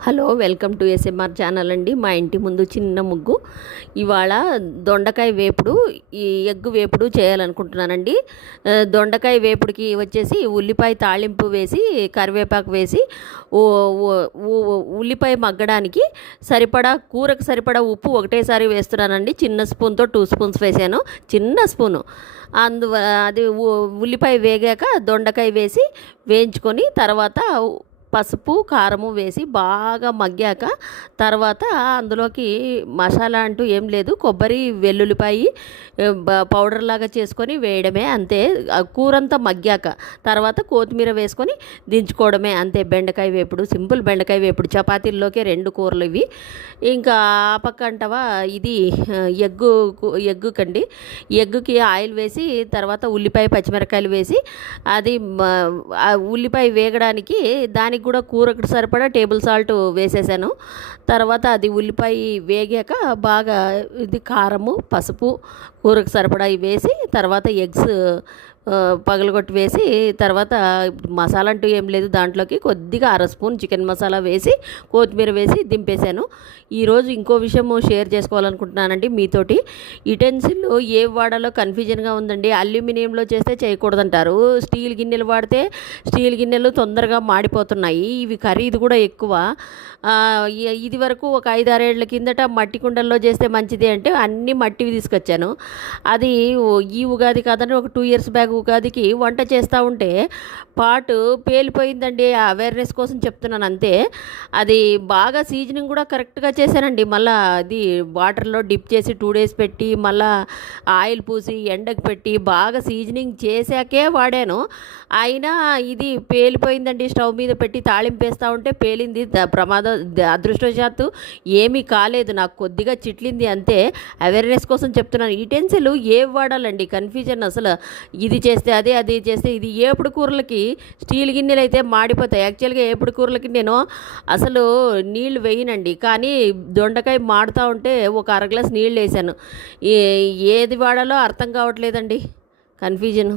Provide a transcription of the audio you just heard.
Hello, welcome to SMR channel అండి. మా ఇంటి ముందు చిన్న ముగ్గు. ఇవాళ దొండకాయ వేపుడు, ఈ ఎగ్గు వేపుడు చేయాలనుకుంటున్నానండి. దొండకాయ వేపుడికి వచ్చేసి ఉల్లిపాయ తాళింపు వేసి కరివేపాకు వేసి ఉల్లిపాయ మగ్గడానికి సరిపడా కూరకు సరిపడా ఉప్పు ఒకటేసారి వేస్తున్నానండి. చిన్న స్పూన్తో 2 స్పూన్స్ వేసాను, చిన్న స్పూను. అది ఉల్లిపాయ వేగాక దొండకాయ వేసి వేయించుకొని తర్వాత పసుపు కారము వేసి బాగా మగ్గాక తర్వాత అందులోకి మసాలా అంటూ ఏం లేదు, కొబ్బరి వెల్లుల్లిపాయి పౌడర్ లాగా చేసుకొని వేయడమే అంతే. కూరంతా మగ్గాక తర్వాత కొత్తిమీర వేసుకొని దించుకోవడమే అంతే. బెండకాయ వేపుడు, సింపుల్ బెండకాయ వేపుడు. చపాతీల్లోకి 2 కూరలు ఇవి. ఇంకా ఆ పక్క అంటావా, ఇది ఎగ్గుకండి. ఎగ్గుకి ఆయిల్ వేసి తర్వాత ఉల్లిపాయ పచ్చిమిరకాయలు వేసి అది ఉల్లిపాయ వేగడానికి దానికి కూడా కూరకు సరిపడా టేబుల్ సాల్ట్ వేసేసాను. తర్వాత అది ఉల్లిపాయ వేగాక బాగా ఇది కారము పసుపు కూరకు సరిపడా వేసి తర్వాత ఎగ్స్ పగలగొట్టి వేసి తర్వాత మసాలా అంటూ ఏం లేదు, దాంట్లోకి కొద్దిగా 1/2 స్పూన్ చికెన్ మసాలా వేసి కొత్తిమీర వేసి దింపేశాను. ఈరోజు ఇంకో విషయం షేర్ చేసుకోవాలనుకుంటున్నానండి మీతోటి. యుటెన్సిల్ ఏ వాడాలో కన్ఫ్యూజన్గా ఉందండి. అల్యూమినియంలో చేస్తే చేయకూడదంటారు, స్టీల్ గిన్నెలు వాడితే స్టీల్ గిన్నెలు తొందరగా మాడిపోతున్నాయి. ఇవి ఖరీదు కూడా ఎక్కువ. ఇది వరకు ఒక 5-6 ఏళ్ల కిందట మట్టి కుండల్లో చేస్తే మంచిది అంటే అన్నీ మట్టివి తీసుకొచ్చాను. అది ఈ ఉగాది కాదని ఒక 2 ఇయర్స్ బ్యాక్ ఉగాదికి వంట చేస్తూ ఉంటే పాటు పేలిపోయిందండి. అవేర్నెస్ కోసం చెప్తున్నాను అంతే. అది బాగా సీజనింగ్ కూడా కరెక్ట్గా చేశానండి. మళ్ళీ అది వాటర్లో డిప్ చేసి 2 డేస్ పెట్టి మళ్ళీ ఆయిల్ పూసి ఎండకు పెట్టి బాగా సీజనింగ్ చేశాకే వాడాను. అయినా ఇది పేలిపోయిందండి. స్టవ్ మీద పెట్టి తాళింపేస్తూ ఉంటే పేలింది. అదృష్టవశాత్తు ఏమీ కాలేదు, నాకు కొద్దిగా చిట్లింది అంతే. అవేర్నెస్ కోసం చెప్తున్నాను. యుటెన్సిల్ ఏవి వాడాలండి కన్ఫ్యూజన్ అసలు. ఇది చేస్తే అదే, అది చేస్తే ఇది. ఏపుడు కూరలకి స్టీల్ గిన్నెలు అయితే మాడిపోతాయి. యాక్చువల్గా ఏపుడు కూరలకి నేను అసలు నీళ్లు వేయనండి, కానీ దొండకాయ మాడుతూ ఉంటే ఒక 1/2 గ్లాస్ నీళ్ళు వేసాను. ఏది వాడాలో అర్థం కావట్లేదండి, కన్ఫ్యూజన్.